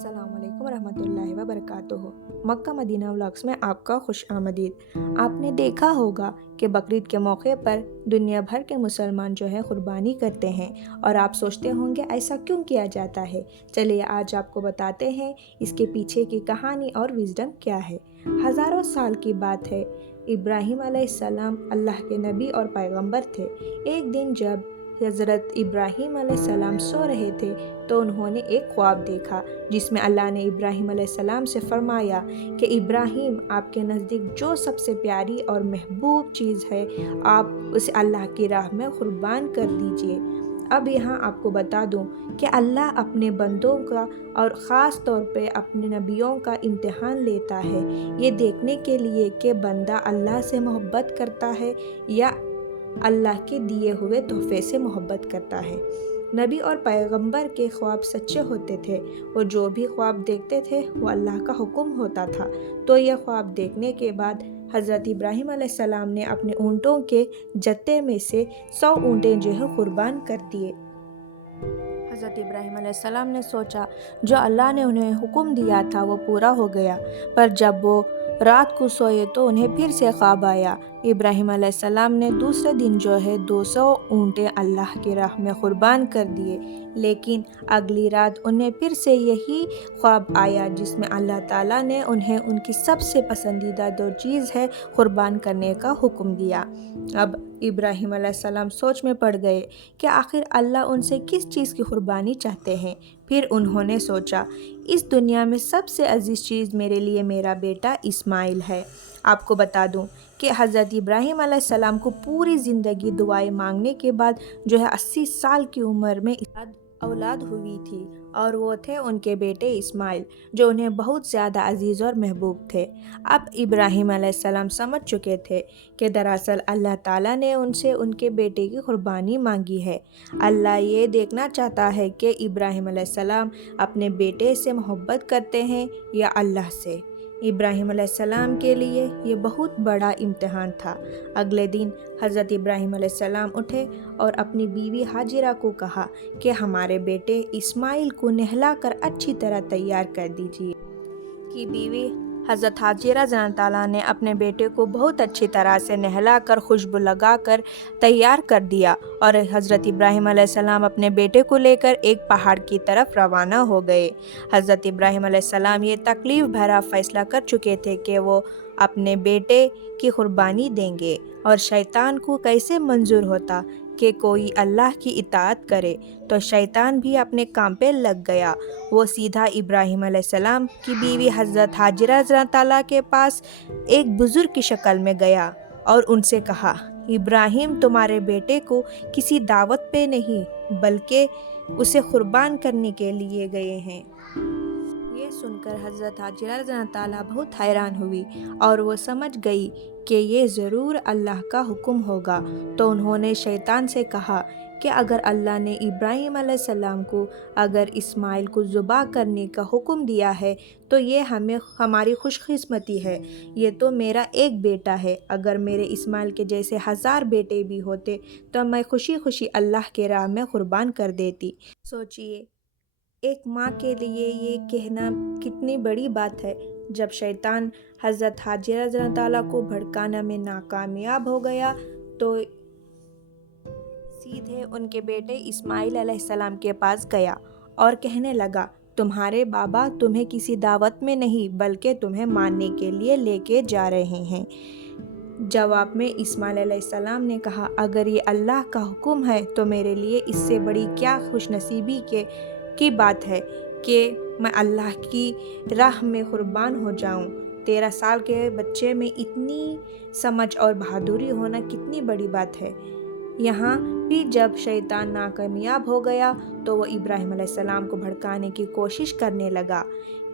अस्सलाम वालेकुम रहमतुल्लाहि व बरकातुहू। मक्का मदीना व्लॉग्स में आपका खुश आमदीद। आपने देखा होगा कि बकरीद के मौके पर दुनिया भर के मुसलमान जो है कुर्बानी करते हैं और आप सोचते होंगे ऐसा क्यों किया जाता है। चलिए आज आपको बताते हैं इसके पीछे की कहानी और विजडम क्या है। हज़ारों साल की बात है। इब्राहीम अलैहिस्सलाम अल्लाह के नबी और पैगंबर थे। एक दिन जब हज़रत इब्राहीम अलैहिस्सलाम सो रहे थे तो उन्होंने एक ख्वाब देखा जिसमें अल्लाह ने इब्राहीम अलैहिस्सलाम से फरमाया कि इब्राहीम आपके नज़दीक जो सबसे प्यारी और महबूब चीज़ है आप उसे अल्लाह की राह में कुर्बान कर दीजिए। अब यहाँ आपको बता दूँ कि अल्लाह अपने बंदों का और ख़ास तौर पे अपने नबियों का इम्तिहान लेता है ये देखने के लिए कि बंदा अल्लाह से मोहब्बत करता है या अल्लाह के दिए हुए तोहफे से मोहब्बत करता है। नबी और पैगंबर के ख्वाब सच्चे होते थे। वो जो भी ख्वाब देखते थे वो अल्लाह का हुक्म होता था। तो यह ख्वाब देखने के बाद हज़रत इब्राहीम अलैहिस्सलाम ने अपने ऊँटों के जत्थे में से 100 ऊँटें जो है कुर्बान कर दिए। हज़रत इब्राहीम अलैहिस्सलाम ने सोचा जो अल्लाह ने उन्हें हुक्म दिया था वो पूरा हो गया। पर जब वो रात को सोए तो उन्हें फिर से ख्वाब आया। इब्राहीम अलैहिस्सलाम ने दूसरे दिन जो है 200 ऊँटें अल्लाह की राह में कुर्बान कर दिए। लेकिन अगली रात उन्हें फिर से यही ख्वाब आया जिसमें अल्लाह ताला ने उन्हें उनकी सबसे पसंदीदा जो चीज़ है कुर्बान करने का हुक्म दिया। अब इब्राहीम अलैहिस्सलाम सोच में पड़ गए कि आखिर अल्लाह उनसे किस चीज़ की कुर्बानी चाहते हैं। फिर उन्होंने सोचा इस दुनिया में सबसे अजीज़ चीज़ मेरे लिए मेरा बेटा इस्माइल है। आपको बता दूं कि हज़रत इब्राहीम अलैहिस्सलाम को पूरी ज़िंदगी दुआएं मांगने के बाद जो है 80 साल की उम्र में औलाद हुई थी और वो थे उनके बेटे इस्माइल जो उन्हें बहुत ज़्यादा अजीज़ और महबूब थे। अब इब्राहीम अलैहिस्सलाम समझ चुके थे कि दरअसल अल्लाह ताला ने उनसे उनके बेटे की कुर्बानी मांगी है। अल्लाह ये देखना चाहता है कि इब्राहीम अलैहिस्सलाम अपने बेटे से मोहब्बत करते हैं या अल्लाह से। इब्राहीम अलैहिस्सलाम के लिए ये बहुत बड़ा इम्तिहान था। अगले दिन हज़रत इब्राहीम अलैहिस्सलाम उठे और अपनी बीवी हाजिरा को कहा कि हमारे बेटे इस्माइल को नहलाकर अच्छी तरह तैयार कर दीजिए। की बीवी हज़रत हाजिरा ज़रा ताला ने अपने बेटे को बहुत अच्छी तरह से नहलाकर खुशबू लगाकर तैयार कर दिया और हज़रत इब्राहीम अलैहिस्सलाम अपने बेटे को लेकर एक पहाड़ की तरफ रवाना हो गए। हज़रत इब्राहीम अलैहिस्सलाम ये तकलीफ़ भरा फ़ैसला कर चुके थे कि वो अपने बेटे की कुर्बानी देंगे और शैतान को कैसे मंजूर होता कि कोई अल्लाह की इताअत करे। तो शैतान भी अपने काम पे लग गया। वो सीधा इब्राहीम अलैहिस्सलाम की बीवी हज़रत हाजिरा ज़रा ताला के पास एक बुज़ुर्ग की शक्ल में गया और उनसे कहा इब्राहीम तुम्हारे बेटे को किसी दावत पे नहीं बल्कि उसे कुर्बान करने के लिए गए हैं। ये सुनकर हज़रत हाजिरा ज़रा ताला बहुत हैरान हुई और वो समझ गई कि ये ज़रूर अल्लाह का हुक्म होगा। तो उन्होंने शैतान से कहा कि अगर अल्लाह ने इब्राहीम अलैहिस्सलाम को अगर इस्माइल को ज़ुबा करने का हुक्म दिया है तो ये हमारी खुशकिस्मती है। ये तो मेरा एक बेटा है। अगर मेरे इस्माइल के जैसे 1000 बेटे भी होते तो मैं खुशी खुशी अल्लाह के राह में कुर्बान कर देती। सोचिए एक माँ के लिए ये कहना कितनी बड़ी बात है। जब शैतान हज़रत हाजिरा ज़रा ताला को भड़काने में नाकामयाब हो गया तो सीधे उनके बेटे इस्माइल अलैहिस्सलाम के पास गया और कहने लगा तुम्हारे बाबा तुम्हें किसी दावत में नहीं बल्कि तुम्हें मारने के लिए लेके जा रहे हैं। जवाब में इस्माइल अलैहिस्सलाम ने कहा अगर ये अल्लाह का हुक्म है तो मेरे लिए इससे बड़ी क्या खुशनसीबी की बात है कि मैं अल्लाह की राह में कुर्बान हो जाऊं। 13 साल के बच्चे में इतनी समझ और बहादुरी होना कितनी बड़ी बात है। यहाँ भी जब शैतान नाकामयाब हो गया तो वो इब्राहीम अलैहिस्सलाम को भड़काने की कोशिश करने लगा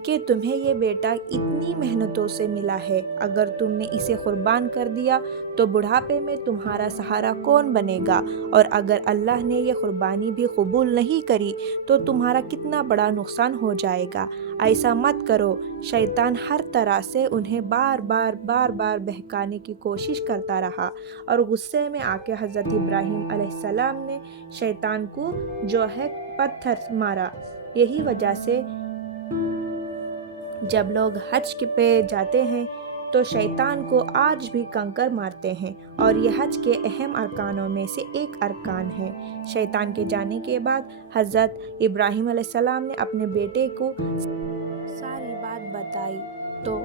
कि तुम्हें ये बेटा इतनी मेहनतों से मिला है, अगर तुमने इसे कुर्बान कर दिया तो बुढ़ापे में तुम्हारा सहारा कौन बनेगा, और अगर अल्लाह ने ये कुर्बानी भी कबूल नहीं करी तो तुम्हारा कितना बड़ा नुकसान हो जाएगा। ऐसा मत करो। शैतान हर तरह से उन्हें बार बार बहकाने की कोशिश करता रहा और गुस्से में आके हज़रत इब्राहीम अलैहिस्सलाम ने शैतान को जो है पत्थर मारा। यही वजह से جب لوگ حج پہ جاتے ہیں تو شیطان کو آج بھی کنکر مارتے ہیں، اور یہ حج کے اہم ارکانوں میں سے ایک ارکان ہے۔ شیطان کے جانے کے بعد حضرت ابراہیم علیہ السلام نے اپنے بیٹے کو ساری بات بتائی تو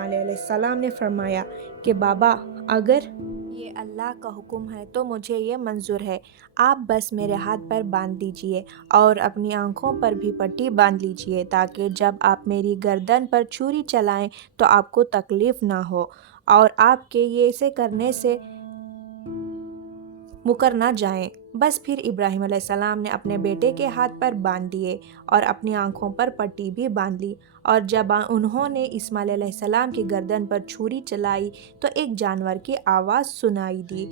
علیہ السلام نے فرمایا کہ بابا، اگر یہ اللہ کا حکم ہے تو مجھے یہ منظور ہے، آپ بس میرے ہاتھ پر باندھ دیجئے اور اپنی آنکھوں پر بھی پٹی باندھ لیجئے، تاکہ جب آپ میری گردن پر چھری چلائیں تو آپ کو تکلیف نہ ہو اور آپ کے یہ اسے کرنے سے مکر نہ جائیں۔ بس پھر ابراہیم علیہ السلام نے اپنے بیٹے کے ہاتھ پر باندھ دیے اور اپنی آنکھوں پر پٹی بھی باندھ لی، اور جب انہوں نے اسماعیل علیہ السلام کی گردن پر چھری چلائی تو ایک جانور کی آواز سنائی دی۔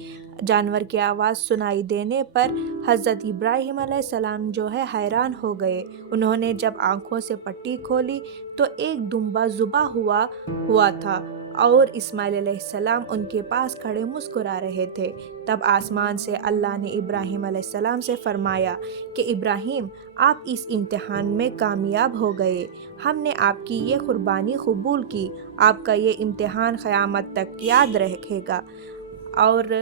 جانور کی آواز سنائی دینے پر حضرت ابراہیم علیہ السلام حیران ہو گئے۔ انہوں نے جب آنکھوں سے پٹی کھولی تو ایک دمبا ذبح ہوا تھا اور اسماعیل علیہ السلام ان کے پاس کھڑے مسکرا رہے تھے۔ تب آسمان سے اللہ نے ابراہیم علیہ السلام سے فرمایا کہ ابراہیم، آپ اس امتحان میں کامیاب ہو گئے، ہم نے آپ کی یہ قربانی قبول کی، آپ کا یہ امتحان قیامت تک یاد رکھے گا، اور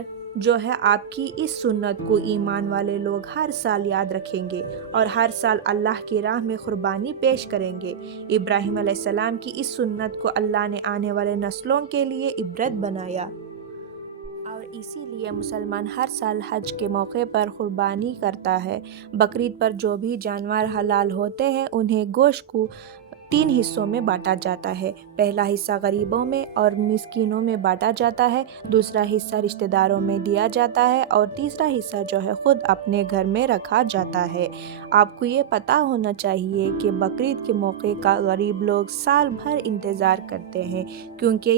آپ کی اس سنت کو ایمان والے لوگ ہر سال یاد رکھیں گے اور ہر سال اللہ کی راہ میں قربانی پیش کریں گے۔ ابراہیم علیہ السلام کی اس سنت کو اللہ نے آنے والے نسلوں کے لیے عبرت بنایا، اور اسی لیے مسلمان ہر سال حج کے موقع پر قربانی کرتا ہے۔ بقرعید پر جو بھی جانور حلال ہوتے ہیں انہیں گوشت کو 3 حصوں میں بانٹا جاتا ہے۔ پہلا حصہ غریبوں میں اور مسکینوں میں بانٹا جاتا ہے، دوسرا حصہ رشتہ داروں میں دیا جاتا ہے، اور تیسرا حصہ خود اپنے گھر میں رکھا جاتا ہے۔ آپ کو یہ پتہ ہونا چاہیے کہ بقرعید کے موقع کا غریب لوگ سال بھر انتظار کرتے ہیں، کیونکہ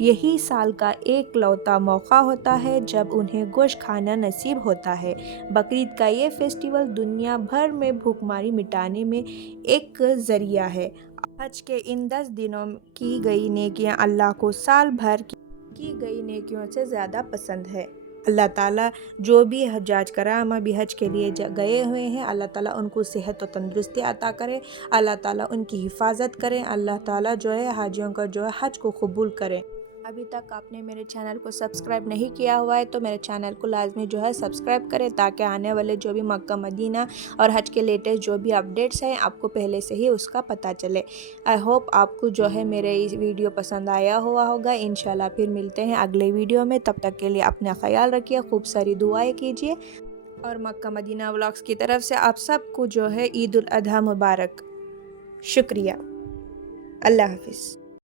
یہی سال کا ایک لوتا موقع ہوتا ہے جب انہیں گوشت کھانا نصیب ہوتا ہے۔ بقرعید کا یہ فیسٹیول دنیا بھر میں بھوک ماری مٹانے میں ایک ذریعہ ہے۔ حج کے ان 10 دنوں کی گئی نیکیاں اللہ کو سال بھر کی گئی نیکیوں سے زیادہ پسند ہے۔ اللہ تعالیٰ جو بھی حجاج کرام ابھی حج کے لیے گئے ہوئے ہیں، اللہ تعالیٰ ان کو صحت و تندرستی عطا کرے، اللہ تعالیٰ ان کی حفاظت کرے، اللہ تعالیٰ حاجیوں کا حج کو قبول کرے۔ ابھی تک آپ نے میرے چینل کو سبسکرائب نہیں کیا ہوا ہے تو میرے چینل کو لازمی سبسکرائب کریں، تاکہ آنے والے جو بھی مکہ مدینہ اور حج کے لیٹسٹ جو بھی اپڈیٹس ہیں آپ کو پہلے سے ہی اس کا پتہ چلے۔ آئی ہوپ آپ کو میرے اس ویڈیو پسند آیا ہوا ہوگا۔ انشاءاللہ پھر ملتے ہیں اگلے ویڈیو میں، تب تک کے لیے اپنا خیال رکھیے، خوب ساری دعائیں کیجیے، اور مکہ مدینہ ولاگز کی طرف سے آپ سب کو عید الاضحیٰ مبارک۔ شکریہ۔ اللہ حافظ۔